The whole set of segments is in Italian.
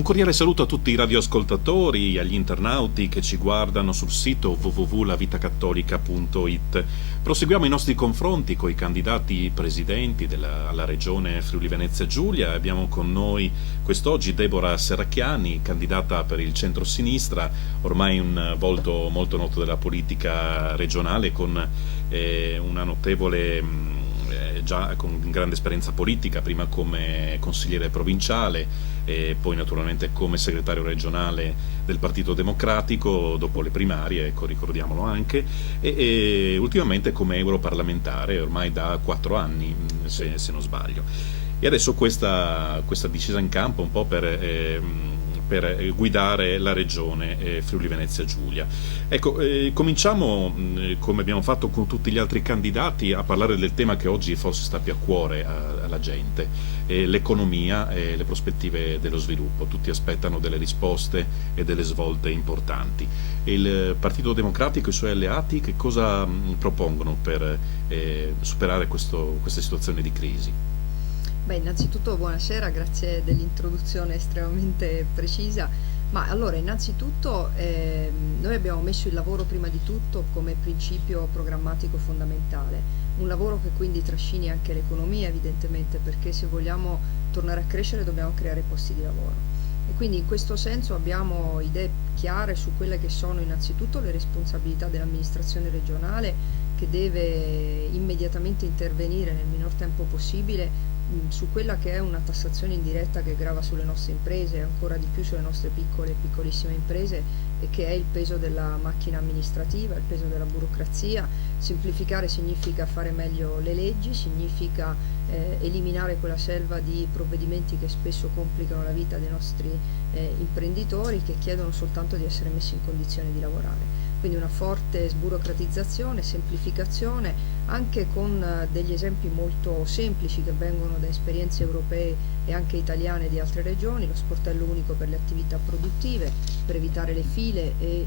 Un cordiale saluto a tutti i radioascoltatori, agli internauti che ci guardano sul sito www.lavitacattolica.it. Proseguiamo i nostri confronti con i candidati presidenti alla regione Friuli Venezia Giulia. Abbiamo con noi quest'oggi Deborah Serracchiani, candidata per il centro-sinistra, ormai un volto molto noto della politica regionale con una notevole già con grande esperienza politica, prima come consigliere provinciale e poi naturalmente come segretario regionale del Partito Democratico dopo le primarie, ecco, ricordiamolo anche, e ultimamente come europarlamentare ormai da 4 anni, se non sbaglio. E adesso questa discesa in campo un po' per guidare la regione Friuli Venezia Giulia. Ecco, cominciamo, come abbiamo fatto con tutti gli altri candidati, a parlare del tema che oggi forse sta più a cuore alla gente, l'economia e le prospettive dello sviluppo. Tutti aspettano delle risposte e delle svolte importanti. E il Partito Democratico e i suoi alleati che cosa propongono per superare questa situazione di crisi? Beh, innanzitutto buonasera, grazie dell'introduzione estremamente precisa. Ma allora, innanzitutto noi abbiamo messo il lavoro prima di tutto come principio programmatico fondamentale, un lavoro che quindi trascini anche l'economia evidentemente, perché se vogliamo tornare a crescere dobbiamo creare posti di lavoro. E quindi in questo senso abbiamo idee chiare su quelle che sono innanzitutto le responsabilità dell'amministrazione regionale, che deve immediatamente intervenire nel minor tempo possibile su quella che è una tassazione indiretta che grava sulle nostre imprese e ancora di più sulle nostre piccole e piccolissime imprese, e che è il peso della macchina amministrativa, il peso della burocrazia. Semplificare significa fare meglio le leggi, significa eliminare quella selva di provvedimenti che spesso complicano la vita dei nostri imprenditori, che chiedono soltanto di essere messi in condizione di lavorare. Quindi una forte sburocratizzazione, semplificazione, anche con degli esempi molto semplici che vengono da esperienze europee e anche italiane di altre regioni: lo sportello unico per le attività produttive, per evitare le file e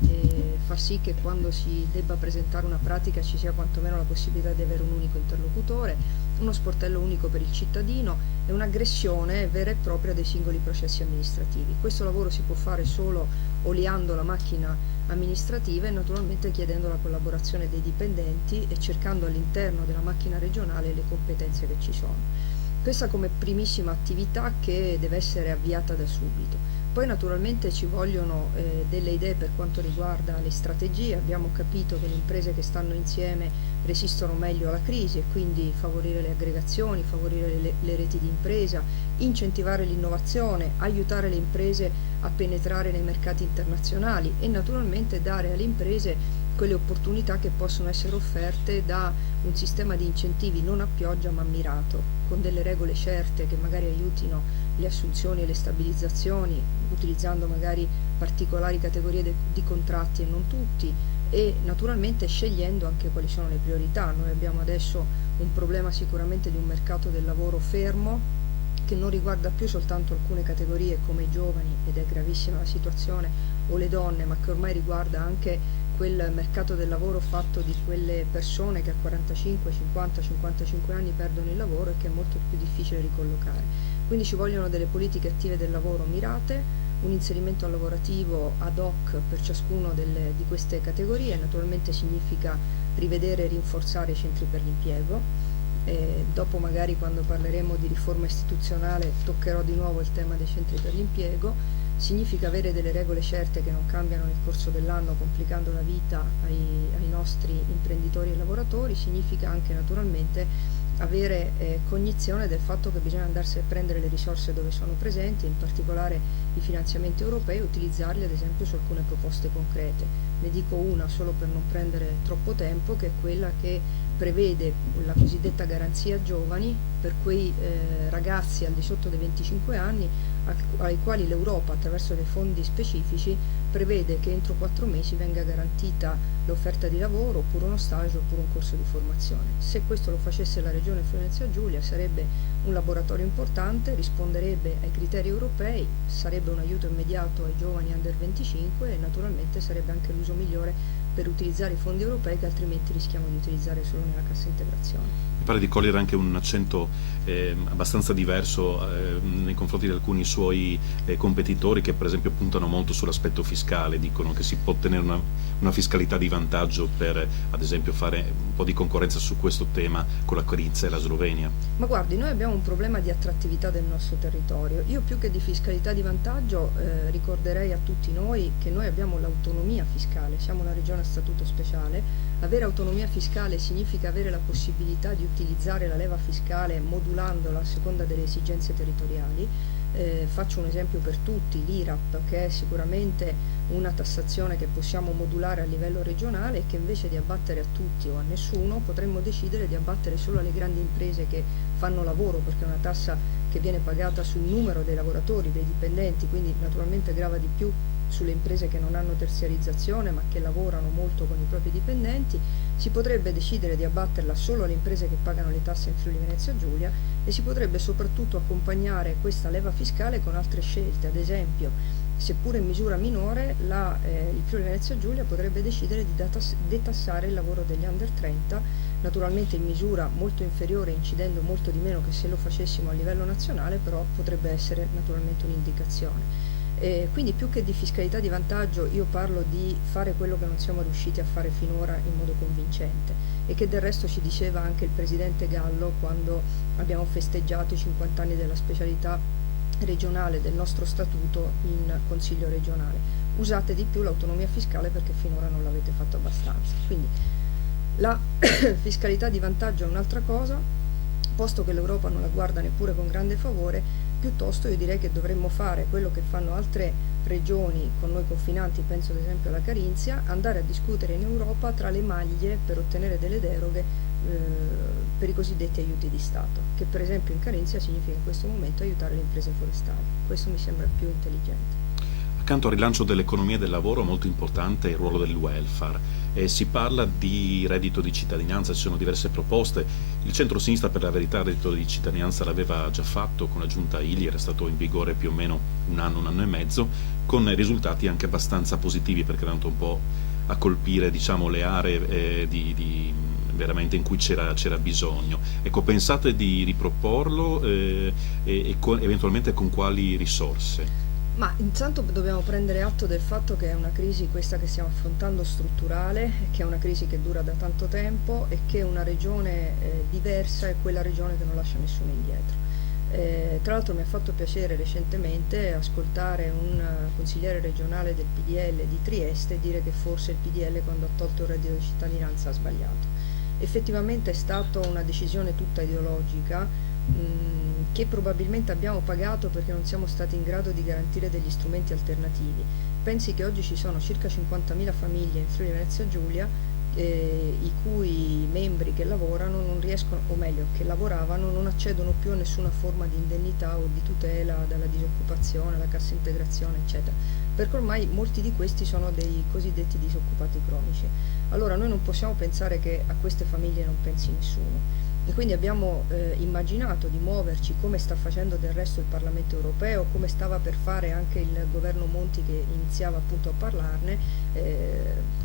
far sì che quando si debba presentare una pratica ci sia quantomeno la possibilità di avere un unico interlocutore, uno sportello unico per il cittadino e un'aggressione vera e propria dei singoli processi amministrativi. Questo lavoro si può fare solo oliando la macchina amministrativa e naturalmente chiedendo la collaborazione dei dipendenti e cercando all'interno della macchina regionale le competenze che ci sono. Questa come primissima attività che deve essere avviata da subito. Poi naturalmente ci vogliono delle idee per quanto riguarda le strategie. Abbiamo capito che le imprese che stanno insieme resistono meglio alla crisi, e quindi favorire le aggregazioni, favorire le reti di impresa, incentivare l'innovazione, aiutare le imprese a penetrare nei mercati internazionali e naturalmente dare alle imprese quelle opportunità che possono essere offerte da un sistema di incentivi non a pioggia ma mirato, con delle regole certe che magari aiutino le assunzioni e le stabilizzazioni, utilizzando magari particolari categorie di contratti e non tutti, e naturalmente scegliendo anche quali sono le priorità. Noi abbiamo adesso un problema sicuramente di un mercato del lavoro fermo, che non riguarda più soltanto alcune categorie come i giovani, ed è gravissima la situazione, o le donne, ma che ormai riguarda anche quel mercato del lavoro fatto di quelle persone che a 45, 50, 55 anni perdono il lavoro e che è molto più difficile ricollocare. Quindi ci vogliono delle politiche attive del lavoro mirate, un inserimento lavorativo ad hoc per ciascuna di queste categorie. Naturalmente significa rivedere e rinforzare i centri per l'impiego. Dopo magari quando parleremo di riforma istituzionale toccherò di nuovo il tema dei centri per l'impiego. Significa avere delle regole certe che non cambiano nel corso dell'anno, complicando la vita ai nostri imprenditori e lavoratori. Significa anche naturalmente avere cognizione del fatto che bisogna andarsi a prendere le risorse dove sono presenti, in particolare i finanziamenti europei, e utilizzarli ad esempio su alcune proposte concrete. Ne dico una solo per non prendere troppo tempo, che è quella che prevede la cosiddetta garanzia giovani per quei ragazzi al di sotto dei 25 anni ai quali l'Europa, attraverso dei fondi specifici, prevede che entro 4 mesi venga garantita l'offerta di lavoro, oppure uno stage, oppure un corso di formazione. Se questo lo facesse la Regione Friuli Venezia Giulia sarebbe un laboratorio importante, risponderebbe ai criteri europei, sarebbe un aiuto immediato ai giovani under 25 e naturalmente sarebbe anche l'uso migliore per utilizzare i fondi europei che altrimenti rischiamo di utilizzare solo nella cassa integrazione. Mi pare di cogliere anche un accento abbastanza diverso nei confronti di alcuni suoi competitori che per esempio puntano molto sull'aspetto fiscale, dicono che si può ottenere una fiscalità di vantaggio per ad esempio fare un po' di concorrenza su questo tema con la Croazia e la Slovenia. Ma guardi, noi abbiamo un problema di attrattività del nostro territorio. Io più che di fiscalità di vantaggio ricorderei a tutti noi che noi abbiamo l'autonomia fiscale, siamo una regione a statuto speciale. Avere autonomia fiscale significa avere la possibilità di utilizzare la leva fiscale modulandola a seconda delle esigenze territoriali. Faccio un esempio per tutti, l'IRAP, che è sicuramente una tassazione che possiamo modulare a livello regionale e che invece di abbattere a tutti o a nessuno potremmo decidere di abbattere solo alle grandi imprese che fanno lavoro, perché è una tassa che viene pagata sul numero dei lavoratori, dei dipendenti, quindi naturalmente grava di più sulle imprese che non hanno terziarizzazione ma che lavorano molto con i propri dipendenti. Si potrebbe decidere di abbatterla solo alle imprese che pagano le tasse in Friuli Venezia Giulia e si potrebbe soprattutto accompagnare questa leva fiscale con altre scelte, ad esempio seppure in misura minore il Friuli Venezia Giulia potrebbe decidere di detassare il lavoro degli under 30, naturalmente in misura molto inferiore, incidendo molto di meno che se lo facessimo a livello nazionale, però potrebbe essere naturalmente un'indicazione. Quindi più che di fiscalità di vantaggio io parlo di fare quello che non siamo riusciti a fare finora in modo convincente e che del resto ci diceva anche il Presidente Gallo quando abbiamo festeggiato i 50 anni della specialità regionale del nostro statuto in Consiglio regionale. Usate di più l'autonomia fiscale perché finora non l'avete fatto abbastanza. Quindi la fiscalità di vantaggio è un'altra cosa, posto che l'Europa non la guarda neppure con grande favore. Piuttosto io direi che dovremmo fare quello che fanno altre regioni con noi confinanti, penso ad esempio alla Carinzia, andare a discutere in Europa tra le maglie per ottenere delle deroghe per i cosiddetti aiuti di Stato, che per esempio in Carinzia significa in questo momento aiutare le imprese forestali. Questo mi sembra più intelligente. Accanto al rilancio dell'economia e del lavoro molto importante è il ruolo del welfare. Si parla di reddito di cittadinanza, ci sono diverse proposte. Il centro-sinistra per la verità il reddito di cittadinanza l'aveva già fatto con la giunta Ili, era stato in vigore più o meno un anno e mezzo, con risultati anche abbastanza positivi perché era andato un po' a colpire diciamo, le aree veramente in cui c'era bisogno. Ecco, pensate di riproporlo eventualmente con quali risorse? Ma intanto dobbiamo prendere atto del fatto che è una crisi questa che stiamo affrontando strutturale, che è una crisi che dura da tanto tempo e che una regione diversa è quella regione che non lascia nessuno indietro. Tra l'altro mi ha fatto piacere recentemente ascoltare un consigliere regionale del PDL di Trieste dire che forse il PDL quando ha tolto il reddito di cittadinanza ha sbagliato. Effettivamente è stata una decisione tutta ideologica che probabilmente abbiamo pagato perché non siamo stati in grado di garantire degli strumenti alternativi. Pensi che oggi ci sono circa 50.000 famiglie in Friuli Venezia Giulia i cui membri che lavorano non riescono, o meglio, che lavoravano non accedono più a nessuna forma di indennità o di tutela dalla disoccupazione, alla cassa integrazione, eccetera, perché ormai molti di questi sono dei cosiddetti disoccupati cronici. Allora noi non possiamo pensare che a queste famiglie non pensi nessuno. E quindi abbiamo immaginato di muoverci come sta facendo del resto il Parlamento europeo, come stava per fare anche il governo Monti che iniziava appunto a parlarne,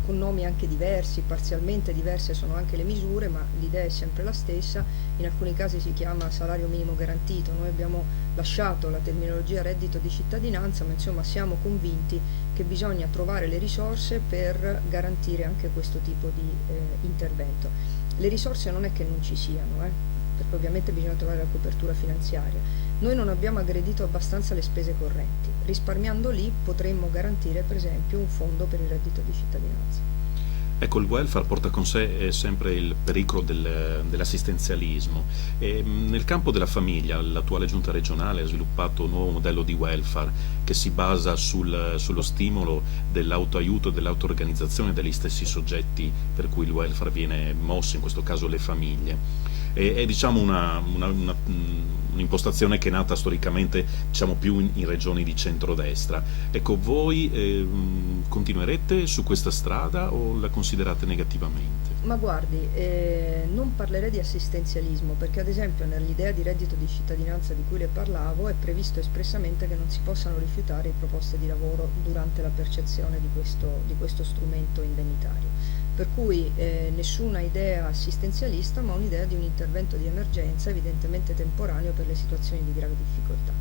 con nomi anche diversi, parzialmente diverse sono anche le misure, ma l'idea è sempre la stessa. In alcuni casi si chiama salario minimo garantito, noi abbiamo lasciato la terminologia reddito di cittadinanza, ma insomma siamo convinti che bisogna trovare le risorse per garantire anche questo tipo di intervento. Le risorse non è che non ci siano, perché ovviamente bisogna trovare la copertura finanziaria. Noi non abbiamo aggredito abbastanza le spese correnti. Risparmiando lì potremmo garantire per esempio un fondo per il reddito di cittadinanza. Ecco, il welfare porta con sé sempre il pericolo dell'assistenzialismo. Nel campo della famiglia l'attuale giunta regionale ha sviluppato un nuovo modello di welfare che si basa sullo stimolo dell'autoaiuto e dell'auto-organizzazione degli stessi soggetti per cui il welfare viene mosso, in questo caso le famiglie. È diciamo un'impostazione che è nata storicamente diciamo, più in regioni di centrodestra. Ecco, voi continuerete su questa strada o la considerate negativamente? Ma guardi, non parlerei di assistenzialismo perché ad esempio nell'idea di reddito di cittadinanza di cui le parlavo è previsto espressamente che non si possano rifiutare proposte di lavoro durante la percezione di questo strumento indennitario. Per cui nessuna idea assistenzialista, ma un'idea di un intervento di emergenza evidentemente temporaneo per le situazioni di grave difficoltà.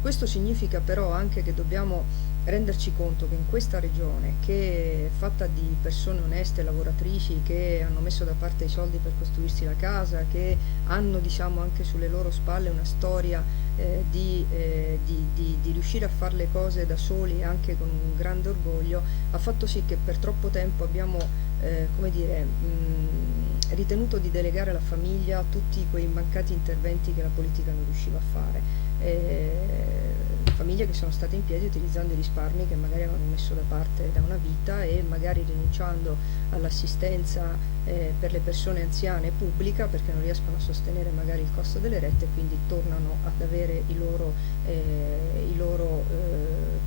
Questo significa però anche che dobbiamo renderci conto che in questa regione, che è fatta di persone oneste, lavoratrici, che hanno messo da parte i soldi per costruirsi la casa, che hanno diciamo anche sulle loro spalle una storia di riuscire a fare le cose da soli anche con un grande orgoglio, ha fatto sì che per troppo tempo abbiamo come dire, ritenuto di delegare alla famiglia tutti quei mancati interventi che la politica non riusciva a fare. Famiglie che sono state in piedi utilizzando i risparmi che magari avevano messo da parte da una vita e magari rinunciando all'assistenza per le persone anziane pubblica perché non riescono a sostenere magari il costo delle rette e quindi tornano ad avere i loro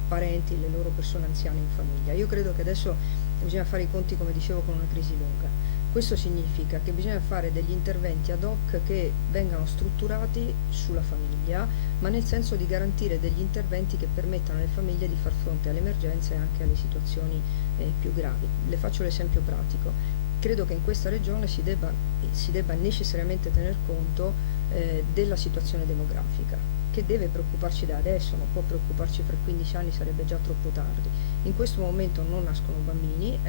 parenti, le loro persone anziane in famiglia. Io credo che adesso bisogna fare i conti, come dicevo, con una crisi lunga. Questo significa che bisogna fare degli interventi ad hoc che vengano strutturati sulla famiglia, ma nel senso di garantire degli interventi che permettano alle famiglie di far fronte alle emergenze e anche alle situazioni più gravi. Le faccio l'esempio pratico. Credo che in questa regione si debba necessariamente tener conto della situazione demografica, che deve preoccuparci da adesso, non può preoccuparci fra 15 anni, sarebbe già troppo tardi. In questo momento non nascono bambini,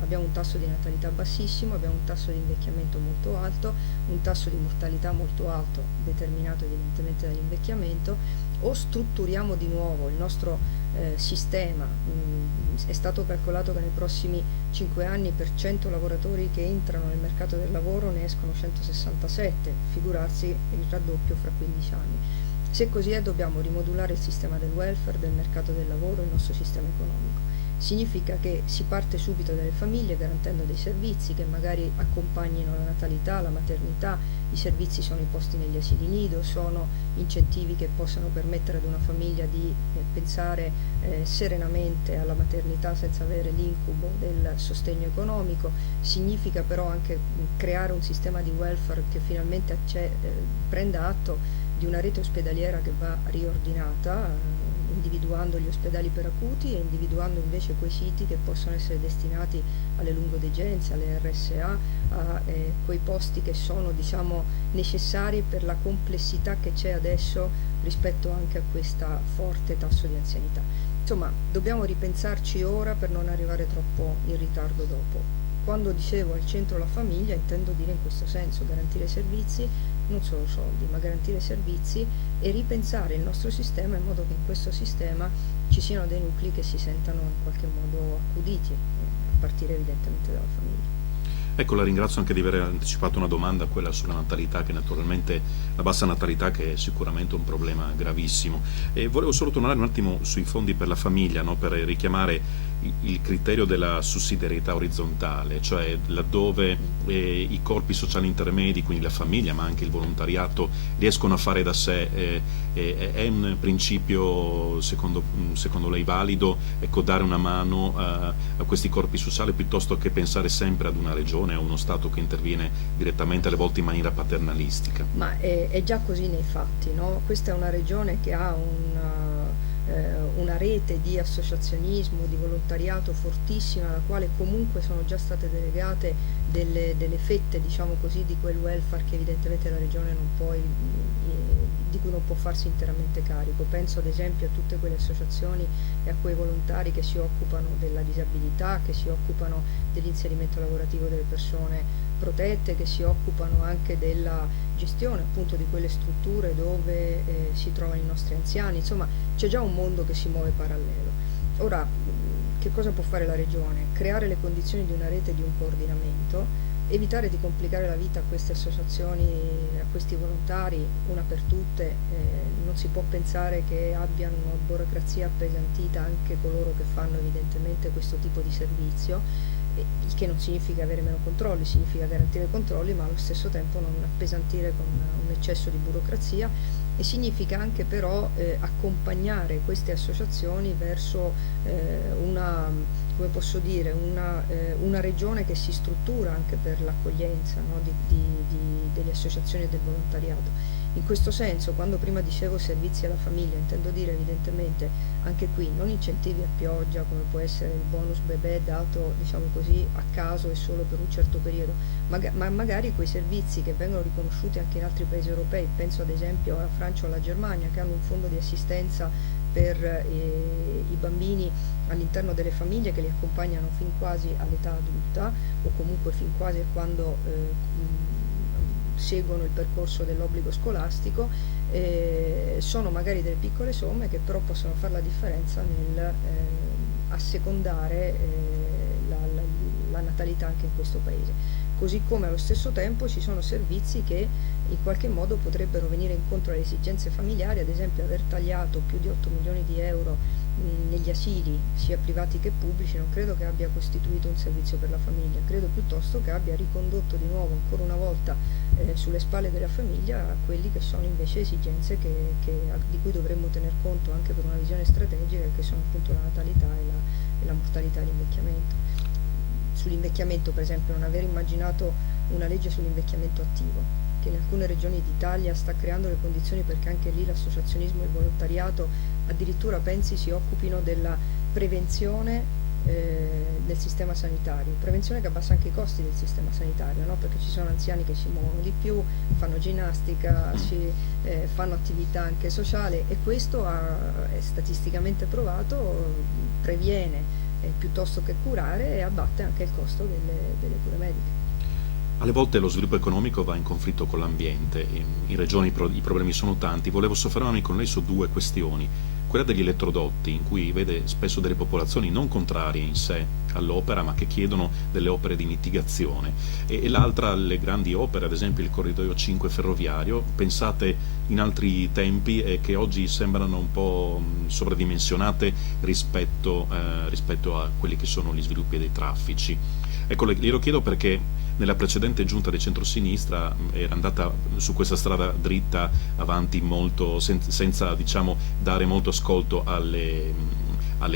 abbiamo un tasso di natalità bassissimo, abbiamo un tasso di invecchiamento molto alto, un tasso di mortalità molto alto, determinato evidentemente dall'invecchiamento. O strutturiamo di nuovo il nostro sistema, è stato calcolato che nei prossimi 5 anni per 100 lavoratori che entrano nel mercato del lavoro ne escono 167, figurarsi il raddoppio fra 15 anni. Se così è, dobbiamo rimodulare il sistema del welfare, del mercato del lavoro, il nostro sistema economico. Significa che si parte subito dalle famiglie garantendo dei servizi che magari accompagnino la natalità, la maternità. I servizi sono i posti negli asili nido, sono incentivi che possano permettere ad una famiglia di pensare serenamente alla maternità senza avere l'incubo del sostegno economico. Significa però anche creare un sistema di welfare che finalmente prenda atto di una rete ospedaliera che va riordinata, individuando gli ospedali per acuti e individuando invece quei siti che possono essere destinati alle lungodegenze, alle RSA, a quei posti che sono diciamo necessari per la complessità che c'è adesso rispetto anche a questa forte tasso di anzianità. Insomma, dobbiamo ripensarci ora per non arrivare troppo in ritardo dopo. Quando dicevo al centro la famiglia intendo dire in questo senso garantire servizi, non solo soldi, ma garantire servizi e ripensare il nostro sistema in modo che in questo sistema ci siano dei nuclei che si sentano in qualche modo accuditi, a partire evidentemente dalla famiglia. Ecco, la ringrazio anche di aver anticipato una domanda, quella sulla natalità, che naturalmente la bassa natalità che è sicuramente un problema gravissimo. E volevo solo tornare un attimo sui fondi per la famiglia, no? Per richiamare il criterio della sussidiarietà orizzontale, cioè laddove i corpi sociali intermedi, quindi la famiglia ma anche il volontariato, riescono a fare da sé, è un principio secondo lei valido, ecco, dare una mano a questi corpi sociali piuttosto che pensare sempre ad una regione o uno Stato che interviene direttamente, alle volte in maniera paternalistica? Ma è già così nei fatti, no? Questa è una regione che ha una rete di associazionismo, di volontariato fortissima, alla quale comunque sono già state delegate delle fette, diciamo così, di quel welfare che evidentemente la regione di cui non può farsi interamente carico. Penso ad esempio a tutte quelle associazioni e a quei volontari che si occupano della disabilità, che si occupano dell'inserimento lavorativo delle persone protette, che si occupano anche della gestione appunto di quelle strutture dove si trovano i nostri anziani. Insomma, c'è già un mondo che si muove parallelo. Ora, che cosa può fare la regione? Creare le condizioni di una rete, di un coordinamento, evitare di complicare la vita a queste associazioni, a questi volontari, una per tutte. Non si può pensare che abbiano una burocrazia appesantita anche coloro che fanno evidentemente questo tipo di servizio, il che non significa avere meno controlli, significa garantire controlli ma allo stesso tempo non appesantire con un eccesso di burocrazia, e significa anche però accompagnare queste associazioni verso come posso dire, una regione che si struttura anche per l'accoglienza, no, delle associazioni e del volontariato. In questo senso, quando prima dicevo servizi alla famiglia, intendo dire evidentemente anche qui non incentivi a pioggia come può essere il bonus bebè dato, diciamo così, a caso e solo per un certo periodo, ma magari quei servizi che vengono riconosciuti anche in altri paesi europei, penso ad esempio alla Francia o alla Germania, che hanno un fondo di assistenza per i bambini all'interno delle famiglie che li accompagnano fin quasi all'età adulta o comunque fin quasi a quando seguono il percorso dell'obbligo scolastico, sono magari delle piccole somme che però possono fare la differenza nel assecondare la natalità anche in questo paese. Così come allo stesso tempo ci sono servizi che in qualche modo potrebbero venire incontro alle esigenze familiari, ad esempio aver tagliato più di 8 milioni di euro negli asili sia privati che pubblici non credo che abbia costituito un servizio per la famiglia, credo piuttosto che abbia ricondotto di nuovo ancora una volta sulle spalle della famiglia quelli che sono invece esigenze di cui dovremmo tener conto anche per una visione strategica, che sono appunto la natalità e la mortalità e l'invecchiamento. Sull'invecchiamento, per esempio, non aver immaginato una legge sull'invecchiamento attivo, che in alcune regioni d'Italia sta creando le condizioni perché anche lì l'associazionismo e il volontariato addirittura pensi si occupino della prevenzione del sistema sanitario, prevenzione che abbassa anche i costi del sistema sanitario, no? Perché ci sono anziani che si muovono di più, fanno ginnastica, fanno attività anche sociale e questo è statisticamente provato, previene piuttosto che curare e abbatte anche il costo delle cure mediche. Alle volte lo sviluppo economico va in conflitto con l'ambiente, in regioni i problemi sono tanti. Volevo soffermarmi con lei su due questioni, quella degli elettrodotti, in cui vede spesso delle popolazioni non contrarie in sé all'opera, ma che chiedono delle opere di mitigazione, e l'altra le grandi opere, ad esempio il corridoio 5 ferroviario, pensate in altri tempi e che oggi sembrano un po' sovradimensionate rispetto a quelli che sono gli sviluppi dei traffici. Ecco, glielo chiedo perché nella precedente giunta di centrosinistra era andata su questa strada dritta avanti molto, senza diciamo dare molto ascolto alle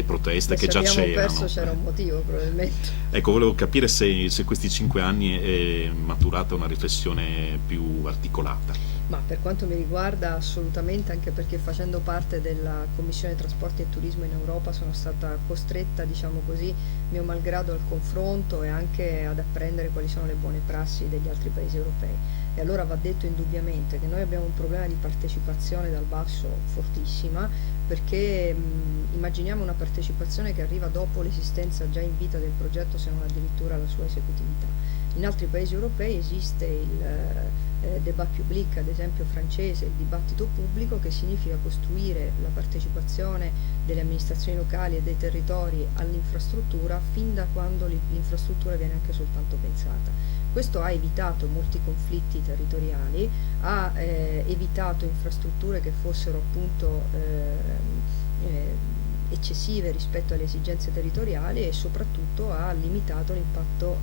proteste che già c'erano. Se abbiamo perso c'era un motivo probabilmente. Ecco, volevo capire se questi 5 anni è maturata una riflessione più articolata. Ma per quanto mi riguarda assolutamente, anche perché facendo parte della Commissione Trasporti e Turismo in Europa sono stata costretta, diciamo così, mio malgrado al confronto e anche ad apprendere quali sono le buone prassi degli altri paesi europei. E allora va detto indubbiamente che noi abbiamo un problema di partecipazione dal basso fortissima, perché immaginiamo una partecipazione che arriva dopo l'esistenza già in vita del progetto, se non addirittura la sua esecutività. In altri paesi europei esiste il débat public, ad esempio francese, il dibattito pubblico, che significa costruire la partecipazione delle amministrazioni locali e dei territori all'infrastruttura fin da quando l'infrastruttura viene anche soltanto pensata. Questo ha evitato molti conflitti territoriali, ha evitato infrastrutture che fossero appunto eccessive rispetto alle esigenze territoriali e soprattutto ha limitato l'impatto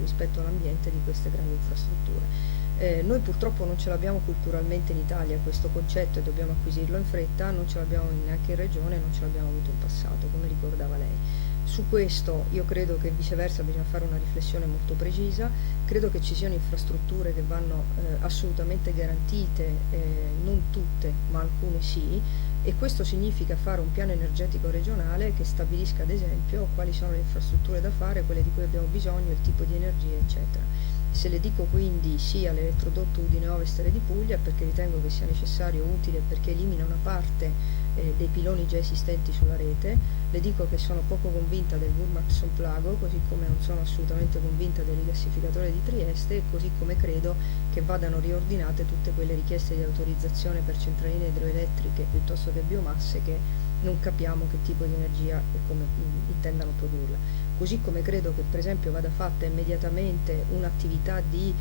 rispetto all'ambiente di queste grandi infrastrutture. Noi purtroppo non ce l'abbiamo culturalmente in Italia questo concetto e dobbiamo acquisirlo in fretta, non ce l'abbiamo neanche in regione, non ce l'abbiamo avuto in passato, come ricordava lei. Su questo io credo che viceversa bisogna fare una riflessione molto precisa, credo che ci siano infrastrutture che vanno assolutamente garantite, non tutte ma alcune sì, e questo significa fare un piano energetico regionale che stabilisca ad esempio quali sono le infrastrutture da fare, quelle di cui abbiamo bisogno, il tipo di energia eccetera. Se le dico quindi sì all'elettrodotto Udine Ovest di Puglia è perché ritengo che sia necessario, utile, perché elimina una parte dei piloni già esistenti sulla rete. Le dico che sono poco convinta del Wurmachson-Plago, così come non sono assolutamente convinta del rigassificatore di Trieste, così come credo che vadano riordinate tutte quelle richieste di autorizzazione per centraline idroelettriche piuttosto che biomasse che non capiamo che tipo di energia e come intendano produrla. Così come credo che per esempio vada fatta immediatamente un'attività di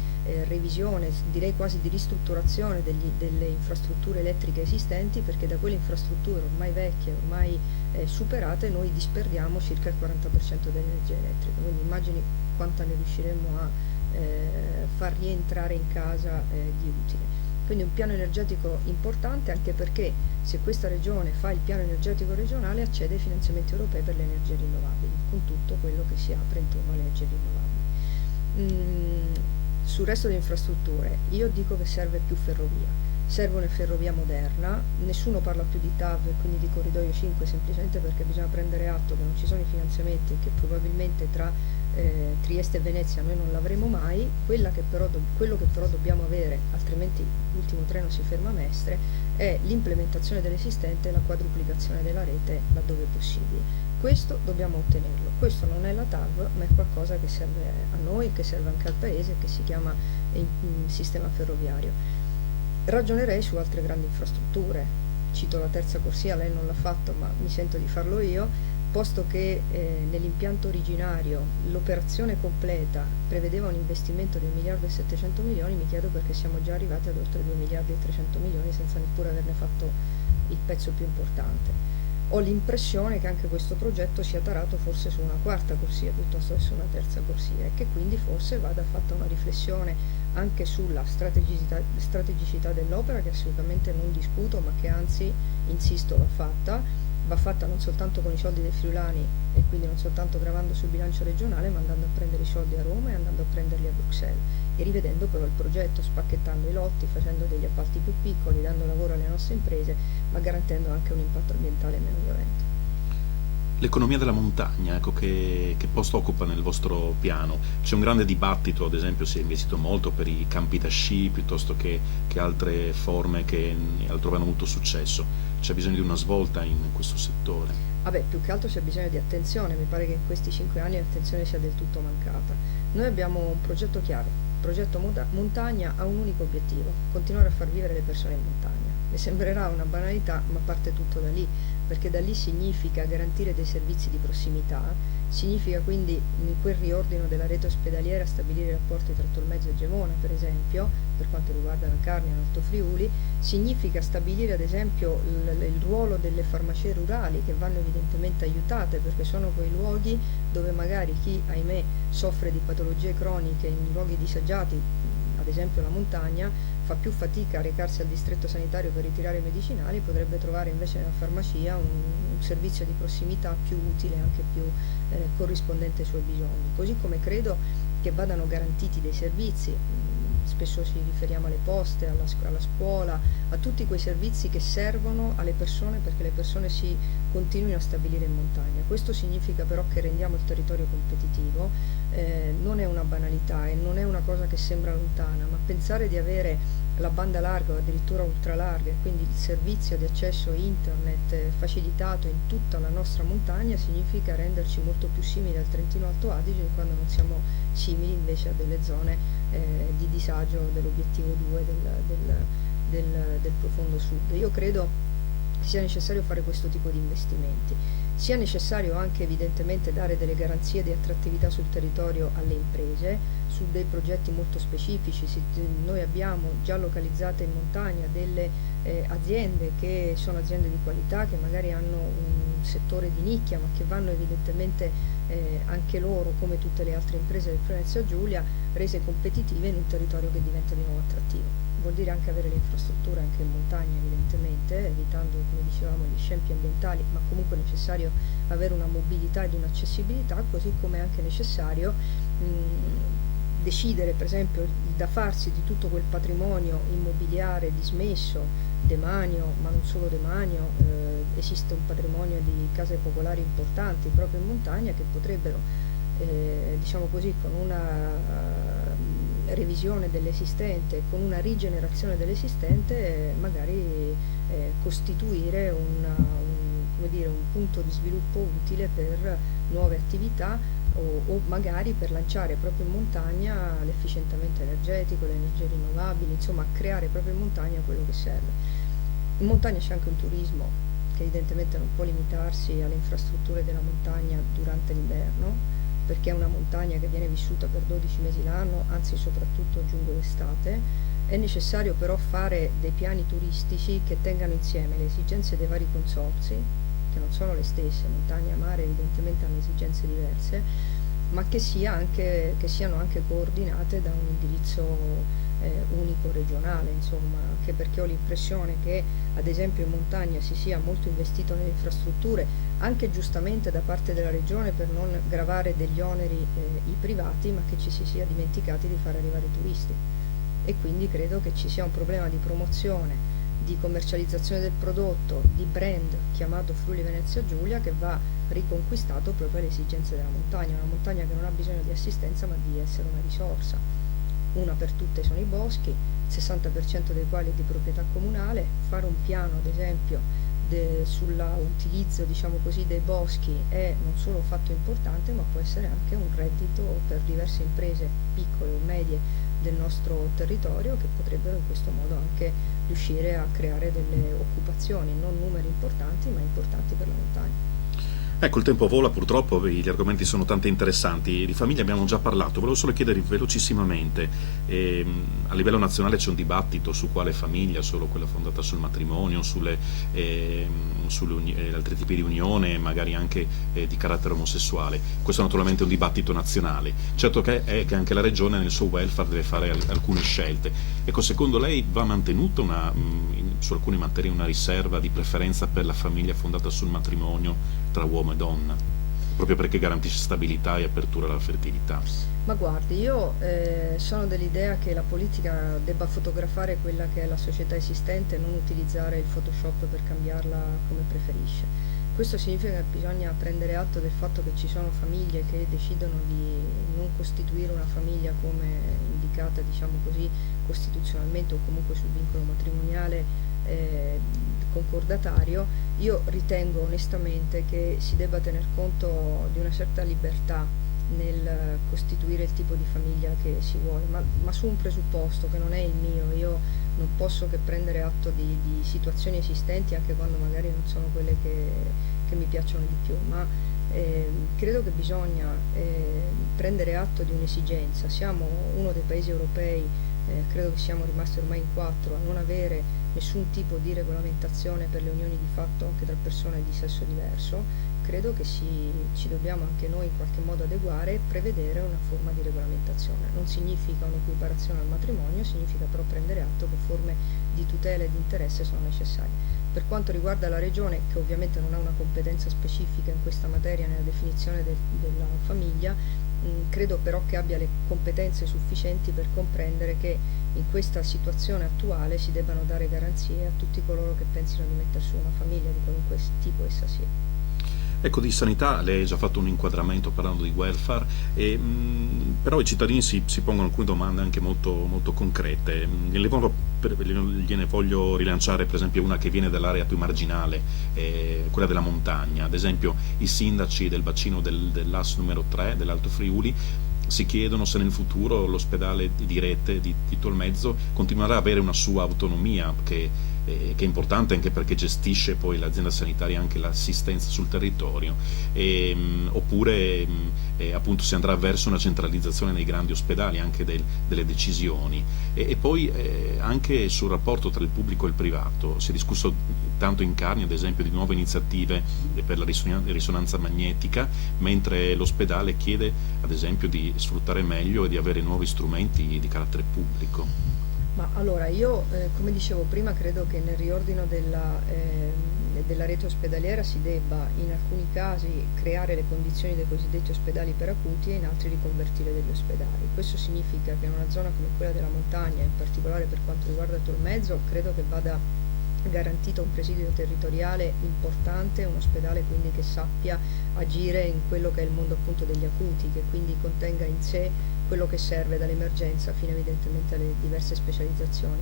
revisione, direi quasi di ristrutturazione delle infrastrutture elettriche esistenti, perché da quelle infrastrutture ormai vecchie, ormai superate, noi disperdiamo circa il 40% dell'energia elettrica, quindi immagini quanta ne riusciremo a far rientrare in casa di utile. Quindi un piano energetico importante, anche perché se questa regione fa il piano energetico regionale accede ai finanziamenti europei per le energie rinnovabili, con tutto quello che si apre intorno alle energie rinnovabili. Sul resto delle infrastrutture, io dico che serve più ferrovia, serve una ferrovia moderna, nessuno parla più di TAV e quindi di corridoio 5 semplicemente perché bisogna prendere atto che non ci sono i finanziamenti e che probabilmente tra Trieste e Venezia noi non l'avremo mai. Quello che però dobbiamo avere, altrimenti l'ultimo treno si ferma a Mestre, è l'implementazione dell'esistente e la quadruplicazione della rete laddove possibile. Questo dobbiamo ottenerlo, questo non è la TAV ma è qualcosa che serve a noi, che serve anche al Paese, che si chiama sistema ferroviario. Ragionerei su altre grandi infrastrutture, cito la terza corsia, lei non l'ha fatto ma mi sento di farlo io, posto che nell'impianto originario l'operazione completa prevedeva un investimento di 1 miliardo e 700 milioni, mi chiedo perché siamo già arrivati ad oltre 2 miliardi e 300 milioni senza neppure averne fatto il pezzo più importante. Ho l'impressione che anche questo progetto sia tarato forse su una quarta corsia piuttosto che su una terza corsia e che quindi forse vada fatta una riflessione anche sulla strategicità dell'opera, che assolutamente non discuto ma che anzi, insisto, va fatta non soltanto con i soldi dei friulani e quindi non soltanto gravando sul bilancio regionale, ma andando a prendere i soldi a Roma e andando a prenderli a Bruxelles e rivedendo però il progetto, spacchettando i lotti, facendo degli appalti più piccoli, dando lavoro alle nostre imprese, ma garantendo anche un impatto ambientale meno violento. L'economia della montagna, ecco, che posto occupa nel vostro piano? C'è un grande dibattito, ad esempio si è investito molto per i campi da sci piuttosto che altre forme che altro hanno avuto successo. C'è bisogno di una svolta in questo settore? Vabbè, più che altro c'è bisogno di attenzione, mi pare che in questi 5 anni l'attenzione sia del tutto mancata. Noi abbiamo un progetto chiaro, il progetto montagna ha un unico obiettivo, continuare a far vivere le persone in montagna. Mi sembrerà una banalità, ma parte tutto da lì, perché da lì significa garantire dei servizi di prossimità, significa quindi in quel riordino della rete ospedaliera stabilire i rapporti tra Tolmezzo e Gemona, per esempio, per quanto riguarda la Carnia e l'Alto Friuli, significa stabilire ad esempio il ruolo delle farmacie rurali che vanno evidentemente aiutate, perché sono quei luoghi dove magari chi, ahimè, soffre di patologie croniche in luoghi disagiati, ad esempio la montagna, fa più fatica a recarsi al distretto sanitario per ritirare i medicinali, potrebbe trovare invece nella farmacia un servizio di prossimità più utile e anche più corrispondente ai suoi bisogni. Così come credo che vadano garantiti dei servizi, spesso ci riferiamo alle poste, alla scuola, a tutti quei servizi che servono alle persone perché le persone si continuino a stabilire in montagna. Questo significa però che rendiamo il territorio competitivo, non è una banalità e non è una cosa che sembra lontana, ma pensare di avere la banda larga o addirittura ultralarga e quindi il servizio di accesso internet facilitato in tutta la nostra montagna significa renderci molto più simili al Trentino Alto Adige, quando non siamo simili invece a delle zone di disagio dell'obiettivo 2 del profondo sud. Io credo sia necessario fare questo tipo di investimenti, sia necessario anche evidentemente dare delle garanzie di attrattività sul territorio alle imprese, su dei progetti molto specifici. Noi abbiamo già localizzate in montagna delle aziende che sono aziende di qualità, che magari hanno un settore di nicchia, ma che vanno evidentemente anche loro, come tutte le altre imprese del Friuli Giulia, rese competitive in un territorio che diventa di nuovo attrattivo. Vuol dire anche avere le infrastrutture anche in montagna evidentemente, evitando, come dicevamo, gli scempi ambientali, ma comunque è necessario avere una mobilità ed un'accessibilità, così come è anche necessario decidere per esempio da farsi di tutto quel patrimonio immobiliare dismesso, demanio, ma non solo demanio, esiste un patrimonio di case popolari importanti proprio in montagna che potrebbero, diciamo così, con una revisione dell'esistente, con una rigenerazione dell'esistente, magari costituire come dire, un punto di sviluppo utile per nuove attività o magari per lanciare proprio in montagna l'efficientamento energetico, le energie rinnovabili, insomma creare proprio in montagna quello che serve. In montagna c'è anche un turismo che evidentemente non può limitarsi alle infrastrutture della montagna durante l'inverno, perché è una montagna che viene vissuta per 12 mesi l'anno, anzi soprattutto aggiungo l'estate. È necessario però fare dei piani turistici che tengano insieme le esigenze dei vari consorzi, che non sono le stesse, montagna e mare evidentemente hanno esigenze diverse, ma che siano anche coordinate da un indirizzo unico regionale, insomma, anche perché ho l'impressione che ad esempio in montagna si sia molto investito nelle infrastrutture, anche giustamente da parte della regione per non gravare degli oneri i privati, ma che ci si sia dimenticati di far arrivare i turisti. E quindi credo che ci sia un problema di promozione, di commercializzazione del prodotto, di brand chiamato Friuli Venezia Giulia, che va riconquistato proprio alle esigenze della montagna, una montagna che non ha bisogno di assistenza ma di essere una risorsa. Una per tutte sono i boschi, il 60% dei quali è di proprietà comunale. Fare un piano ad esempio sull'utilizzo, diciamo così, dei boschi è non solo un fatto importante, ma può essere anche un reddito per diverse imprese piccole o medie del nostro territorio, che potrebbero in questo modo anche riuscire a creare delle occupazioni, non numeri importanti ma importanti per la montagna. Ecco, il tempo vola purtroppo, gli argomenti sono tanto interessanti, di famiglia abbiamo già parlato, volevo solo chiedere velocissimamente, a livello nazionale c'è un dibattito su quale famiglia, solo quella fondata sul matrimonio, sulle altri tipi di unione, magari anche di carattere omosessuale. Questo naturalmente è un dibattito nazionale, certo che è che anche la regione nel suo welfare deve fare alcune scelte. Ecco, secondo lei va mantenuta su alcune materie una riserva di preferenza per la famiglia fondata sul matrimonio tra uomo e donna, proprio perché garantisce stabilità e apertura alla fertilità? Ma guardi, io sono dell'idea che la politica debba fotografare quella che è la società esistente e non utilizzare il Photoshop per cambiarla come preferisce. Questo significa che bisogna prendere atto del fatto che ci sono famiglie che decidono di non costituire una famiglia come indicata, diciamo così, costituzionalmente o comunque sul vincolo matrimoniale concordatario. Io ritengo onestamente che si debba tener conto di una certa libertà nel costituire il tipo di famiglia che si vuole, ma su un presupposto che non è il mio. Io non posso che prendere atto di situazioni esistenti, anche quando magari non sono quelle che mi piacciono di più, ma credo che bisogna prendere atto di un'esigenza. Siamo uno dei paesi europei, credo che siamo rimasti ormai in 4 a non avere nessun tipo di regolamentazione per le unioni di fatto anche tra persone di sesso diverso. Credo che ci dobbiamo anche noi in qualche modo adeguare e prevedere una forma di regolamentazione. Non significa un'equiparazione al matrimonio, significa però prendere atto che forme di tutela e di interesse sono necessarie. Per quanto riguarda la Regione, che ovviamente non ha una competenza specifica in questa materia nella definizione della famiglia, credo però che abbia le competenze sufficienti per comprendere che in questa situazione attuale si debbano dare garanzie a tutti coloro che pensino di mettere su una famiglia di qualunque tipo essa sia. Ecco, di sanità lei ha già fatto un inquadramento parlando di welfare, però i cittadini si pongono alcune domande anche molto, molto concrete. Gliene voglio rilanciare per esempio una che viene dall'area più marginale, quella della montagna. Ad esempio i sindaci del bacino dell'AS numero 3 dell'Alto Friuli si chiedono se nel futuro l'ospedale di Rete di Tolmezzo continuerà ad avere una sua autonomia, che è importante anche perché gestisce poi l'azienda sanitaria anche l'assistenza sul territorio, oppure appunto si andrà verso una centralizzazione nei grandi ospedali anche delle decisioni, e poi anche sul rapporto tra il pubblico e il privato. Si è discusso tanto in Carni ad esempio di nuove iniziative per la risonanza magnetica, mentre l'ospedale chiede ad esempio di sfruttare meglio e di avere nuovi strumenti di carattere pubblico. Ma allora io, come dicevo prima, credo che nel riordino della rete ospedaliera si debba in alcuni casi creare le condizioni dei cosiddetti ospedali per acuti e in altri riconvertire degli ospedali. Questo significa che in una zona come quella della montagna, in particolare per quanto riguarda Tolmezzo, credo che vada garantito un presidio territoriale importante, un ospedale quindi che sappia agire in quello che è il mondo appunto degli acuti, che quindi contenga in sé quello che serve dall'emergenza fino evidentemente alle diverse specializzazioni.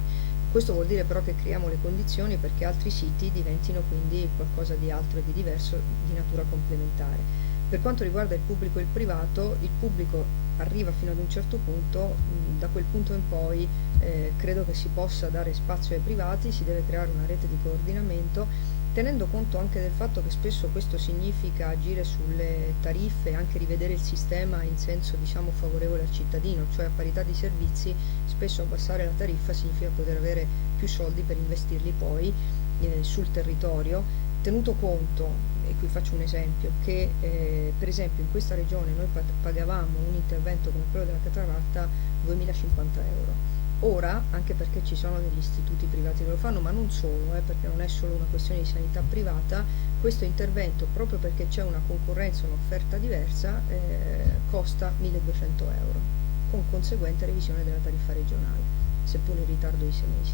Questo vuol dire però che creiamo le condizioni perché altri siti diventino quindi qualcosa di altro e di diverso, di natura complementare. Per quanto riguarda il pubblico e il privato, il pubblico arriva fino ad un certo punto, da quel punto in poi credo che si possa dare spazio ai privati, si deve creare una rete di coordinamento, tenendo conto anche del fatto che spesso questo significa agire sulle tariffe, anche rivedere il sistema in senso diciamo favorevole al cittadino, cioè a parità di servizi spesso abbassare la tariffa significa poter avere più soldi per investirli poi sul territorio, tenuto conto, e qui faccio un esempio, che per esempio in questa regione noi pagavamo un intervento come quello della cataratta 2050 euro. Ora, anche perché ci sono degli istituti privati che lo fanno, ma non solo, perché non è solo una questione di sanità privata, questo intervento, proprio perché c'è una concorrenza, un'offerta diversa, costa 1.200 euro, con conseguente revisione della tariffa regionale, seppur in ritardo di 6 mesi.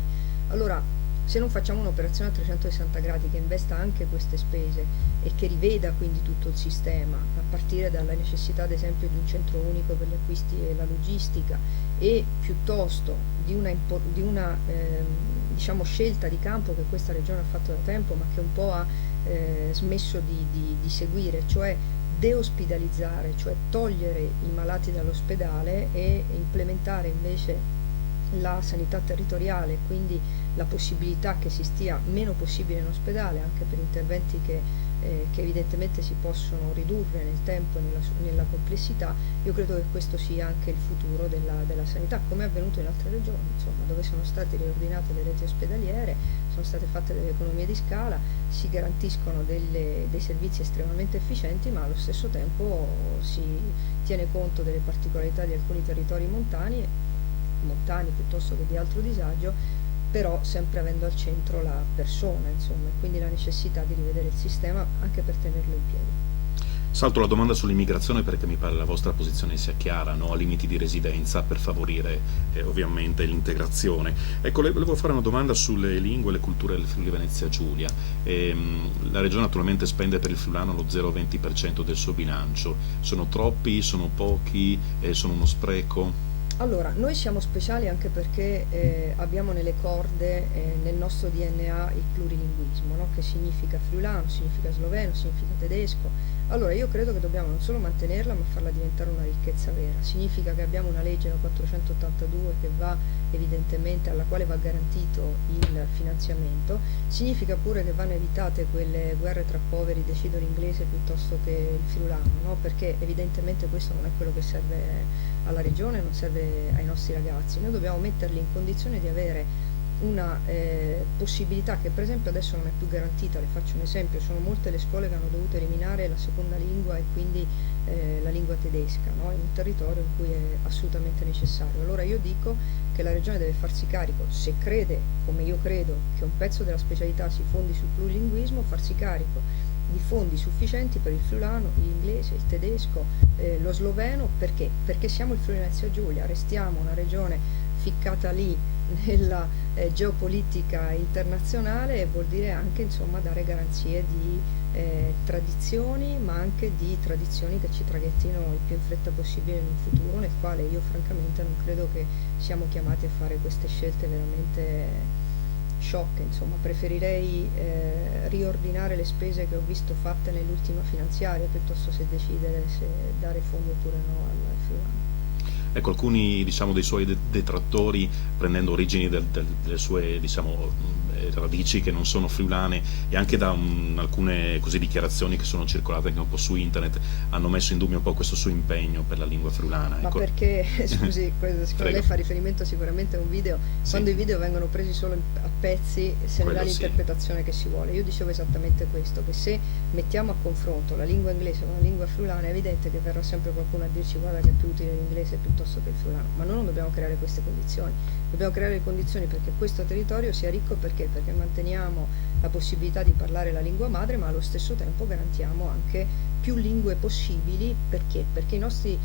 Allora, se non facciamo un'operazione a 360 gradi che investa anche queste spese e che riveda quindi tutto il sistema, a partire dalla necessità ad esempio di un centro unico per gli acquisti e la logistica, e piuttosto di una diciamo scelta di campo che questa regione ha fatto da tempo ma che un po' ha smesso di seguire, cioè deospedalizzare, cioè togliere i malati dall'ospedale e implementare invece la sanità territoriale, quindi la possibilità che si stia meno possibile in ospedale, anche per interventi che evidentemente si possono ridurre nel tempo e nella complessità. Io credo che questo sia anche il futuro della sanità, come è avvenuto in altre regioni, insomma, dove sono state riordinate le reti ospedaliere, sono state fatte delle economie di scala, si garantiscono dei servizi estremamente efficienti, ma allo stesso tempo si tiene conto delle particolarità di alcuni territori montani piuttosto che di altro disagio, però sempre avendo al centro la persona, insomma, e quindi la necessità di rivedere il sistema anche per tenerlo in piedi. Salto la domanda sull'immigrazione perché mi pare la vostra posizione sia chiara, no? A limiti di residenza per favorire ovviamente l'integrazione. Ecco, le volevo fare una domanda sulle lingue e le culture del Friuli Venezia Giulia. La regione naturalmente spende per il friulano lo 0,20% del suo bilancio. Sono troppi, sono pochi, sono uno spreco? Allora, noi siamo speciali anche perché abbiamo nelle corde, nel nostro DNA, il plurilinguismo, no? Che significa friulano, significa sloveno, significa tedesco. Allora, io credo che dobbiamo non solo mantenerla, ma farla diventare una ricchezza vera. Significa che abbiamo una legge, la 482, che va evidentemente, alla quale va garantito il finanziamento. Significa pure che vanno evitate quelle guerre tra poveri, decido l'inglese piuttosto che il friulano, no? Perché evidentemente questo non è quello che serve alla regione, non serve ai nostri ragazzi. Noi dobbiamo metterli in condizione di avere una possibilità che per esempio adesso non è più garantita. Le faccio un esempio: sono molte le scuole che hanno dovuto eliminare la seconda lingua e quindi la lingua tedesca, no? In un territorio in cui è assolutamente necessario. Allora io dico che la regione deve farsi carico, se crede, come io credo, che un pezzo della specialità si fondi sul plurilinguismo, farsi carico di fondi sufficienti per il friulano, l'inglese, il tedesco, lo sloveno. Perché? Perché siamo il Friuli Venezia Giulia, restiamo una regione ficcata lì nella geopolitica internazionale, e vuol dire anche, insomma, dare garanzie di tradizioni, ma anche di tradizioni che ci traghettino il più in fretta possibile in un futuro nel quale io francamente non credo che siamo chiamati a fare queste scelte veramente sciocche. Insomma, preferirei riordinare le spese che ho visto fatte nell'ultima finanziaria piuttosto che decidere se dare fondi oppure no al friulano. Ecco, alcuni diciamo, dei suoi detrattori, prendendo origini delle sue diciamo, radici che non sono friulane, e anche da alcune così, dichiarazioni che sono circolate anche un po' su internet, hanno messo in dubbio un po' questo suo impegno per la lingua friulana. Ma ecco. perché, scusi, lei fa riferimento sicuramente a un video, Sì. quando i video vengono presi solo a pezzi se ne dà l'interpretazione che si vuole. Io dicevo esattamente questo, che se mettiamo a confronto la lingua inglese con la lingua friulana è evidente che verrà sempre qualcuno a dirci guarda che è più utile l'inglese piuttosto che il friulano, ma noi non dobbiamo creare queste condizioni, dobbiamo creare le condizioni perché questo territorio sia ricco. Perché? Perché manteniamo la possibilità di parlare la lingua madre, ma allo stesso tempo garantiamo anche più lingue possibili. Perché? Perché i nostri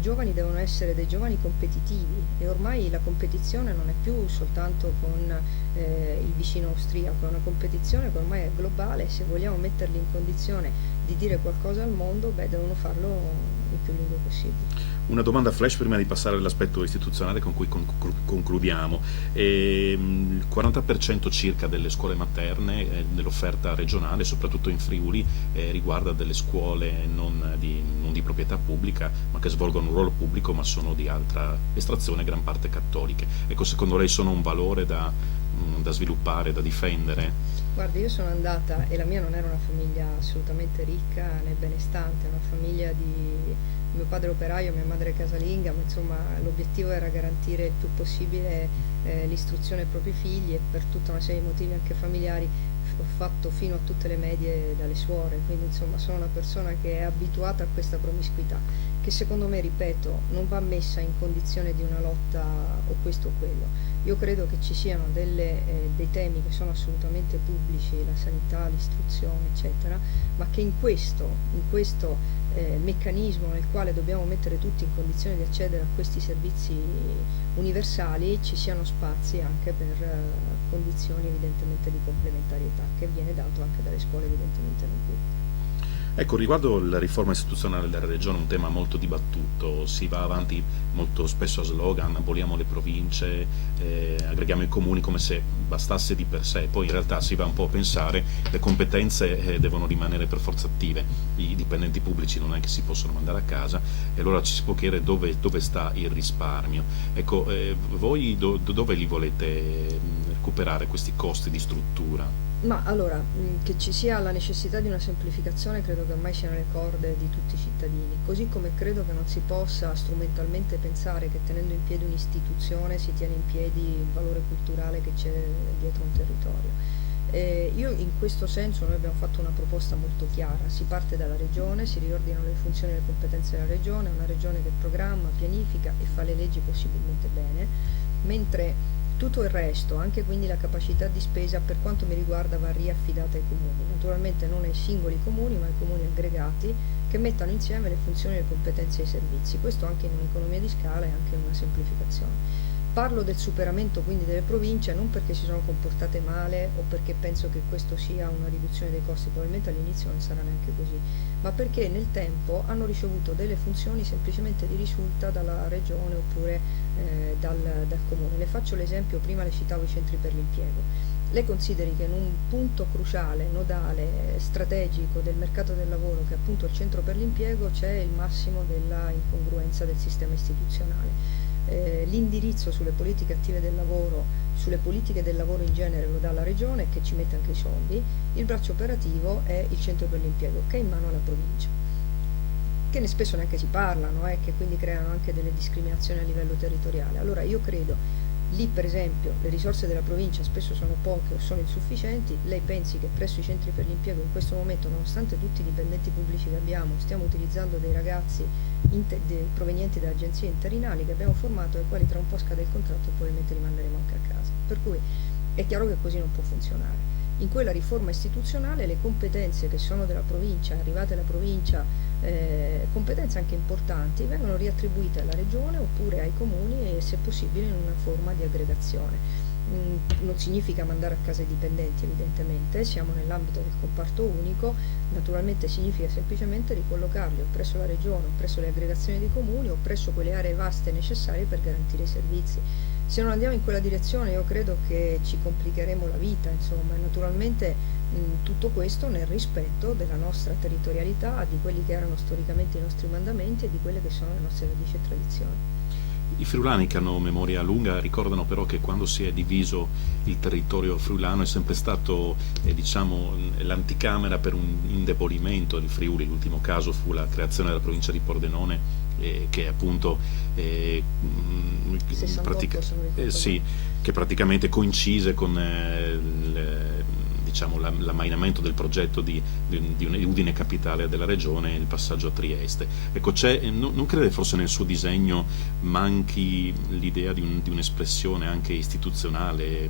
giovani devono essere dei giovani competitivi, e ormai la competizione non è più soltanto con il vicino austriaco, è una competizione che ormai è globale. Se vogliamo metterli in condizione di dire qualcosa al mondo, devono farlo in più lingue possibili. Una domanda flash prima di passare all'aspetto istituzionale con cui concludiamo. Il 40% circa delle scuole materne nell'offerta regionale, soprattutto in Friuli, riguarda delle scuole non di proprietà pubblica, ma che svolgono un ruolo pubblico, ma sono di altra estrazione, gran parte cattoliche. Ecco, secondo lei sono un valore da sviluppare, da difendere? Guardi, io sono andata, e la mia non era una famiglia assolutamente ricca né benestante, una famiglia di mio padre operaio, mia madre casalinga, ma insomma l'obiettivo era garantire il più possibile l'istruzione ai propri figli, e per tutta una serie di motivi anche familiari ho fatto fino a tutte le medie dalle suore, quindi insomma sono una persona che è abituata a questa promiscuità. che secondo me, ripeto, non va messa in condizione di una lotta o questo o quello. Io credo che ci siano dei temi che sono assolutamente pubblici, la sanità, l'istruzione, eccetera, ma che in questo meccanismo nel quale dobbiamo mettere tutti in condizione di accedere a questi servizi universali ci siano spazi anche per condizioni evidentemente di complementarietà, che viene dato anche dalle scuole evidentemente non tutte. Ecco, riguardo la riforma istituzionale della regione, un tema molto dibattuto, si va avanti molto spesso a slogan, aboliamo le province, aggreghiamo i comuni come se bastasse di per sé, poi in realtà si va un po' a pensare le competenze devono rimanere per forza attive, i dipendenti pubblici non è che si possono mandare a casa e allora ci si può chiedere dove sta il risparmio. Ecco, voi dove li volete recuperare questi costi di struttura? Ma allora, che ci sia la necessità di una semplificazione credo che ormai sia nelle corde di tutti i cittadini, così come credo che non si possa strumentalmente pensare che tenendo in piedi un'istituzione si tiene in piedi il valore culturale che c'è dietro un territorio. Io in questo senso noi abbiamo fatto una proposta molto chiara, si parte dalla regione, si riordinano le funzioni e le competenze della regione, una regione che programma, pianifica e fa le leggi possibilmente bene, mentre tutto il resto, anche quindi la capacità di spesa per quanto mi riguarda va riaffidata ai comuni, naturalmente non ai singoli comuni ma ai comuni aggregati che mettano insieme le funzioni, le competenze e i servizi, questo anche in un'economia di scala e anche in una semplificazione. Parlo del superamento quindi delle province non perché si sono comportate male o perché penso che questo sia una riduzione dei costi, probabilmente all'inizio non sarà neanche così, ma perché nel tempo hanno ricevuto delle funzioni semplicemente di risulta dalla regione oppure dal comune. Le faccio l'esempio, prima le citavo i centri per l'impiego. Lei consideri che in un punto cruciale, nodale, strategico del mercato del lavoro, che è appunto il centro per l'impiego, c'è il massimo della incongruenza del sistema istituzionale. L'indirizzo sulle politiche attive del lavoro, sulle politiche del lavoro in genere lo dà la regione che ci mette anche i soldi, il braccio operativo è il centro per l'impiego che è in mano alla provincia, che ne spesso neanche si parlano, che quindi creano anche delle discriminazioni a livello territoriale. Allora io credo lì per esempio le risorse della provincia spesso sono poche o sono insufficienti, lei pensi che presso i centri per l'impiego in questo momento, nonostante tutti i dipendenti pubblici che abbiamo, stiamo utilizzando dei ragazzi provenienti da agenzie interinali che abbiamo formato e ai quali tra un po' scade il contratto e probabilmente li manderemo anche a casa. Per cui è chiaro che così non può funzionare. In quella riforma istituzionale le competenze che sono della provincia, arrivate alla provincia, competenze anche importanti, vengono riattribuite alla regione oppure ai comuni e se possibile in una forma di aggregazione. Non significa mandare a casa i dipendenti evidentemente, siamo nell'ambito del comparto unico, naturalmente significa semplicemente ricollocarli o presso la regione o presso le aggregazioni dei comuni o presso quelle aree vaste necessarie per garantire i servizi. Se non andiamo in quella direzione io credo che ci complicheremo la vita, insomma, e naturalmente tutto questo nel rispetto della nostra territorialità, di quelli che erano storicamente i nostri mandamenti e di quelle che sono le nostre radici e tradizioni. I friulani che hanno memoria lunga ricordano però che quando si è diviso il territorio friulano è sempre stato diciamo, l'anticamera per un indebolimento del Friuli. L'ultimo caso fu la creazione della provincia di Pordenone che appunto 68 sì, che praticamente coincise con diciamo, l'ammainamento del progetto di Udine capitale della regione e il passaggio a Trieste. Ecco, non crede forse nel suo disegno manchi l'idea di un'espressione anche istituzionale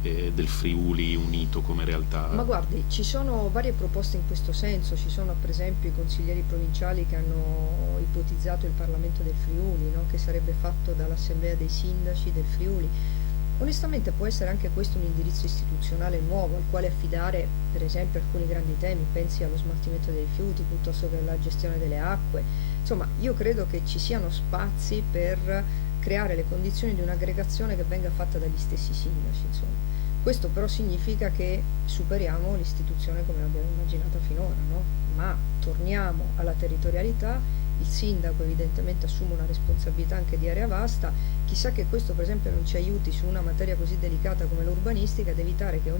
del Friuli unito come realtà? Ma guardi, ci sono varie proposte in questo senso, ci sono per esempio i consiglieri provinciali che hanno ipotizzato il Parlamento del Friuli, no? Che sarebbe fatto dall'assemblea dei sindaci del Friuli. Onestamente può essere anche questo un indirizzo istituzionale nuovo al quale affidare per esempio alcuni grandi temi, pensi allo smaltimento dei rifiuti piuttosto che alla gestione delle acque. Insomma, io credo che ci siano spazi per creare le condizioni di un'aggregazione che venga fatta dagli stessi sindaci, insomma. Questo però significa che superiamo l'istituzione come l'abbiamo immaginata finora, no? Ma torniamo alla territorialità, il sindaco evidentemente assume una responsabilità anche di area vasta, chissà che questo per esempio non ci aiuti su una materia così delicata come l'urbanistica ad evitare che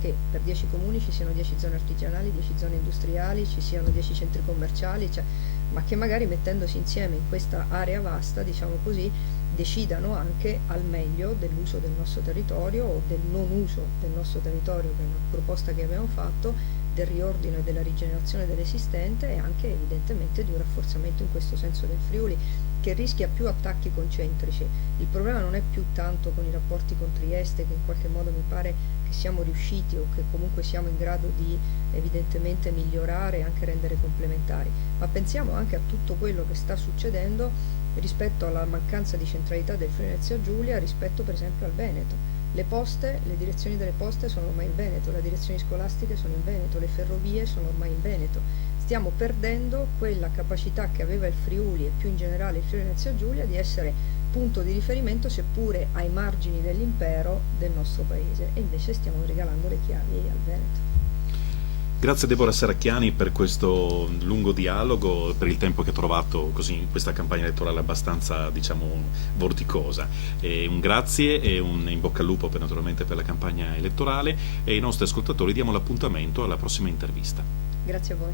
che per 10 comuni ci siano 10 zone artigianali, 10 zone industriali, ci siano 10 centri commerciali, ma che magari mettendosi insieme in questa area vasta, diciamo così, decidano anche al meglio dell'uso del nostro territorio o del non uso del nostro territorio, che è una proposta che abbiamo fatto, del riordino e della rigenerazione dell'esistente e anche evidentemente di un rafforzamento in questo senso del Friuli, che rischia più attacchi concentrici. Il problema non è più tanto con i rapporti con Trieste, che in qualche modo mi pare che siamo riusciti o che comunque siamo in grado di evidentemente migliorare e anche rendere complementari, ma pensiamo anche a tutto quello che sta succedendo rispetto alla mancanza di centralità del Friuli Venezia Giulia rispetto per esempio al Veneto. Le poste, le direzioni delle poste sono ormai in Veneto, le direzioni scolastiche sono in Veneto, le ferrovie sono ormai in Veneto. Stiamo perdendo quella capacità che aveva il Friuli e più in generale il Friuli Venezia Giulia di essere punto di riferimento seppure ai margini dell'impero del nostro paese, e invece stiamo regalando le chiavi al Veneto. Grazie Deborah Serracchiani per questo lungo dialogo, per il tempo che ha trovato così in questa campagna elettorale abbastanza, diciamo, vorticosa. Un grazie e un in bocca al lupo naturalmente per la campagna elettorale, e ai nostri ascoltatori diamo l'appuntamento alla prossima intervista. Grazie a voi.